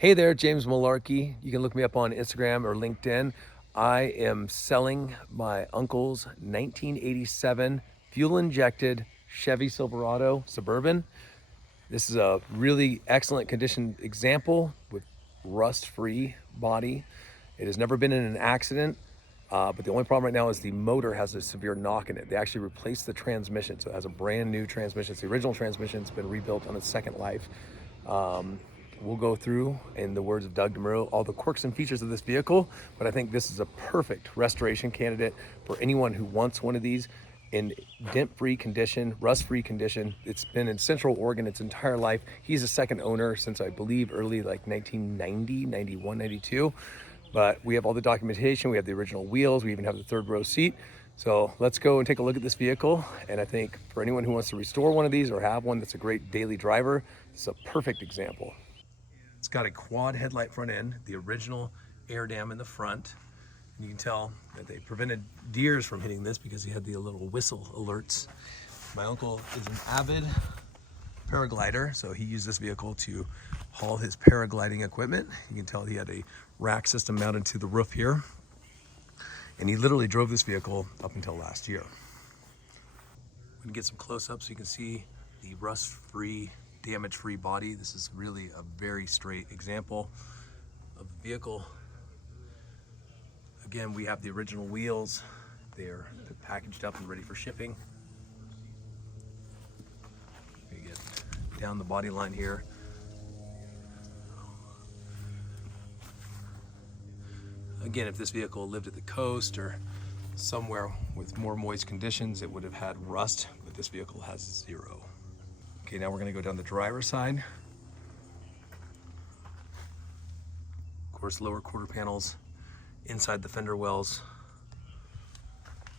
Hey there, James Malarkey. You can look me up on Instagram or LinkedIn. I am selling my uncle's 1987 fuel injected Chevy Silverado Suburban. This is a really excellent condition example with rust-free body. It has never been in an accident, but the only problem right now is the motor has a severe knock in it. They actually replaced the transmission, so it has a brand new transmission. It's the original transmission. It's been rebuilt on its second life. We'll go through, in the words of Doug DeMuro, all the quirks and features of this vehicle, but I think this is a perfect restoration candidate for anyone who wants one of these in dent-free condition, rust-free condition. It's been in Central Oregon its entire life. He's a second owner since I believe early like 1990, 91, 92. But we have all the documentation. We have the original wheels. We even have the third row seat. So let's go and take a look at this vehicle. And I think for anyone who wants to restore one of these or have one that's a great daily driver, it's a perfect example. It's got a quad headlight front end, the original air dam in the front. And you can tell that they prevented deers from hitting this because he had the little whistle alerts. My uncle is an avid paraglider, so he used this vehicle to haul his paragliding equipment. You can tell he had a rack system mounted to the roof here. And he literally drove this vehicle up until last year. We can get some close-ups so you can see the rust-free, damage-free body. This is really a very straight example of the vehicle. Again, we have the original wheels. They're packaged up and ready for shipping. We get down the body line here. Again, if this vehicle lived at the coast or somewhere with more moist conditions, it would have had rust, but this vehicle has zero. Okay, now we're gonna go down the driver's side. Of course, lower quarter panels, inside the fender wells,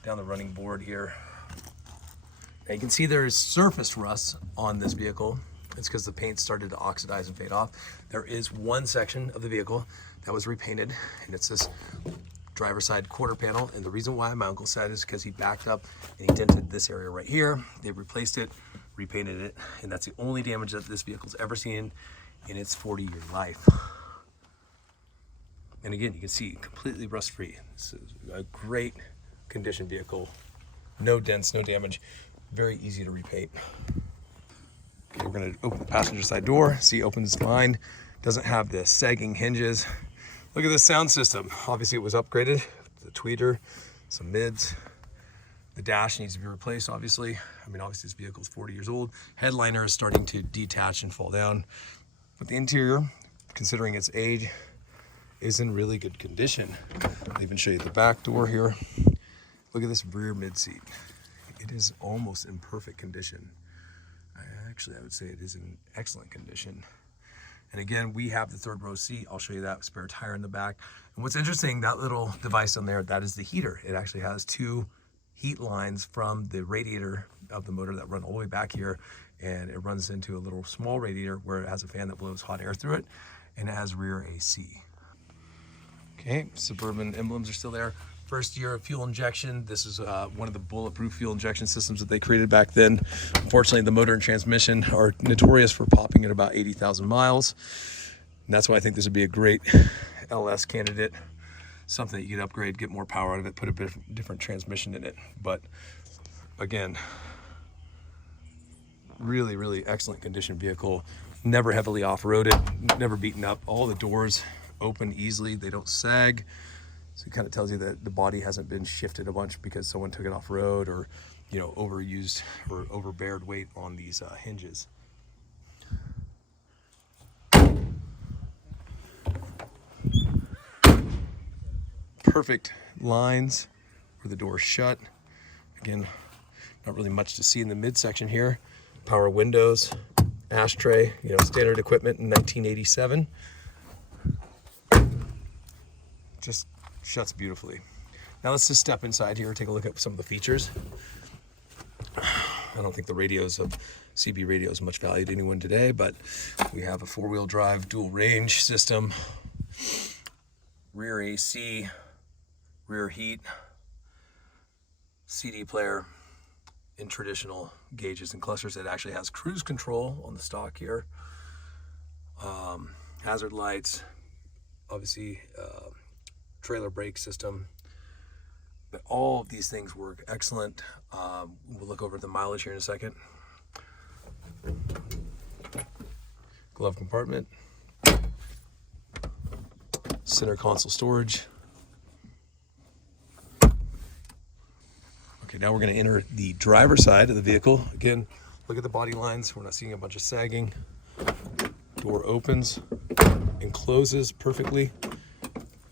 down the running board here. Now you can see there is surface rust on this vehicle. It's because the paint started to oxidize and fade off. There is one section of the vehicle that was repainted, and it's this driver's side quarter panel. And the reason why my uncle said is because he backed up and he dented this area right here. They replaced it, repainted it, and that's the only damage that this vehicle's ever seen in its 40-year life. And again, you can see completely rust-free. This is a great condition vehicle. No dents, no damage, very easy to repaint. Okay, we're gonna open the passenger side door. See, opens fine. Doesn't have the sagging hinges. Look at this sound system. Obviously it was upgraded. The tweeter, some mids. The dash needs to be replaced, obviously. I mean, obviously this vehicle is 40 years old. Headliner is starting to detach and fall down. But the interior, considering its age, is in really good condition. I'll even show you the back door here. Look at this rear mid seat. It is almost in perfect condition. Actually, I would say it is in excellent condition. And again, we have the third row seat. I'll show you that spare tire in the back. And what's interesting, that little device on there, that is the heater. It actually has two heat lines from the radiator of the motor that run all the way back here. And it runs into a little small radiator where it has a fan that blows hot air through it. And it has rear AC. Okay, Suburban emblems are still there. First year of fuel injection. This is one of the bulletproof fuel injection systems that they created back then. Unfortunately, the motor and transmission are notorious for popping at about 80,000 miles. And that's why I think this would be a great LS candidate. Something that you could upgrade, get more power out of it, put a bit different transmission in it. But again, really, really excellent condition vehicle. Never heavily off-roaded, never beaten up. All the doors open easily, they don't sag. So it kind of tells you that the body hasn't been shifted a bunch because someone took it off road or, you know, overused or overbeared weight on these hinges. Perfect lines where the door is shut. Again, not really much to see in the midsection here. Power windows, ashtray, you know, standard equipment in 1987. Just shuts beautifully. Now let's just step inside here and take a look at some of the features. I don't think the radios of CB radio is much valued to anyone today, but we have a four-wheel drive dual range system, rear AC, rear heat, CD player in traditional gauges and clusters. It actually has cruise control on the stock here. hazard lights, obviously trailer brake system. But all of these things work excellent. We'll look over the mileage here in a second. Glove compartment, center console storage. Okay, now we're going to enter the driver's side of the vehicle. Again, look at the body lines. We're not seeing a bunch of sagging. Door opens and closes perfectly.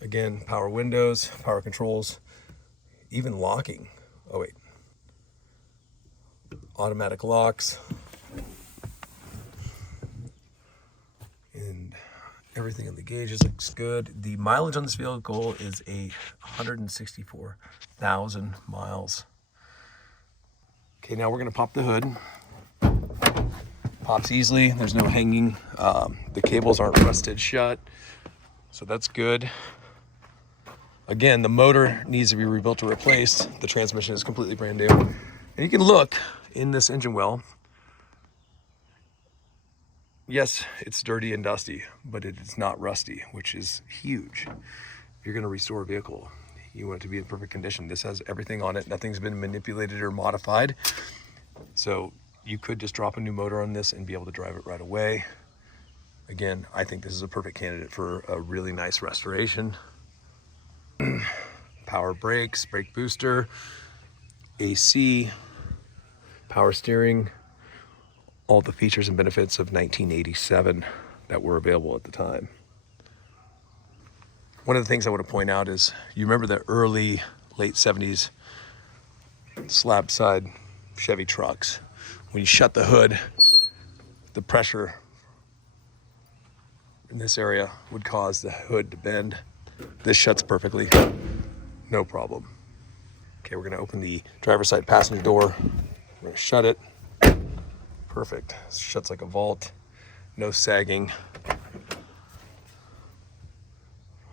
Again, power windows, power controls, even locking. Oh wait, automatic locks. And everything in the gauges looks good. The mileage on this vehicle is 164,000 miles. Okay, now we're gonna pop the hood. Pops easily, there's no hanging. The cables aren't rusted shut, so that's good. Again, the motor needs to be rebuilt or replaced. The transmission is completely brand new. And you can look in this engine well. Yes, it's dirty and dusty, but it is not rusty, which is huge. If you're gonna restore a vehicle, you want it to be in perfect condition. This has everything on it. Nothing's been manipulated or modified. So you could just drop a new motor on this and be able to drive it right away. Again, I think this is a perfect candidate for a really nice restoration. Power brakes, brake booster, AC, power steering, all the features and benefits of 1987 that were available at the time. One of the things I want to point out is, you remember the early, late 70s slab side Chevy trucks. When you shut the hood, the pressure in this area would cause the hood to bend. This shuts perfectly, no problem. Okay, we're gonna open the driver's side passenger door. We're gonna shut it. Perfect, it shuts like a vault, no sagging.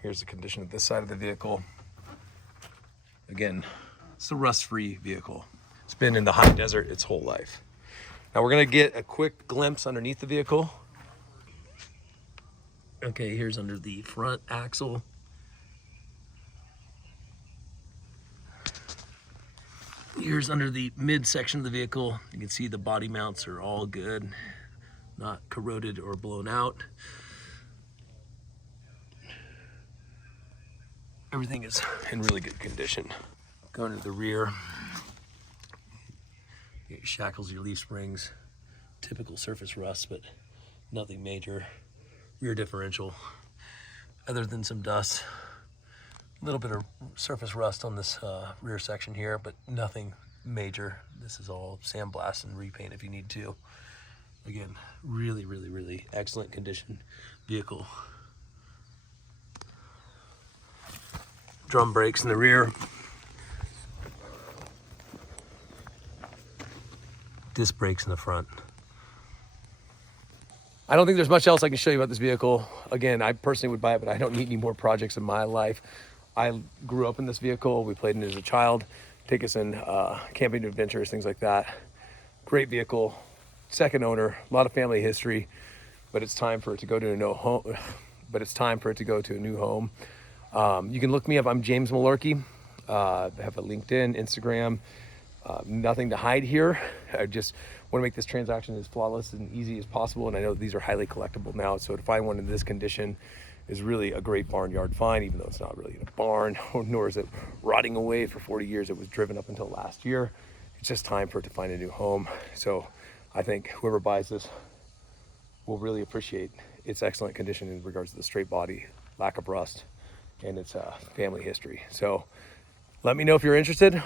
Here's the condition of this side of the vehicle. Again, it's a rust-free vehicle. It's been in the high desert its whole life. Now we're gonna get a quick glimpse underneath the vehicle. Okay, here's under the front axle. Here's under the midsection of the vehicle. You can see the body mounts are all good, not corroded or blown out. Everything is in really good condition. Going to the rear, your shackles, your leaf springs, typical surface rust, but nothing major. Rear differential, other than some dust. A little bit of surface rust on this rear section here, but nothing major. This is all sandblast and repaint if you need to. Again, really, really, really excellent condition vehicle. Drum brakes in the rear. Disc brakes in the front. I don't think there's much else I can show you about this vehicle. Again, I personally would buy it, but I don't need any more projects in my life. I grew up in this vehicle. We played in it as a child. Take us in camping adventures, things like that. Great vehicle, second owner, a lot of family history, but it's time for it to go to a new home. You can look me up. I'm James Malarkey. I have a LinkedIn, Instagram. Nothing to hide here. I just want to make this transaction as flawless and easy as possible. And I know these are highly collectible now. So to find one in this condition is really a great barnyard find, even though it's not really in a barn, nor is it rotting away for 40 years. It was driven up until last year. It's just time for it to find a new home. So I think whoever buys this will really appreciate its excellent condition in regards to the straight body, lack of rust, and its family history. So let me know if you're interested.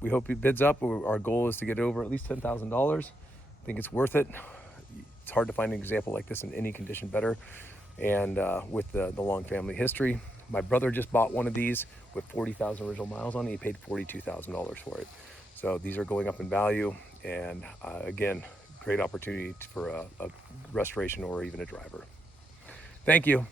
We hope it bids up. Our goal is to get over at least $10,000. I think it's worth it. It's hard to find an example like this in any condition better. And with the long family history, my brother just bought one of these with 40,000 original miles on it. He paid $42,000 for it. So these are going up in value. And again, great opportunity for a restoration or even a driver. Thank you.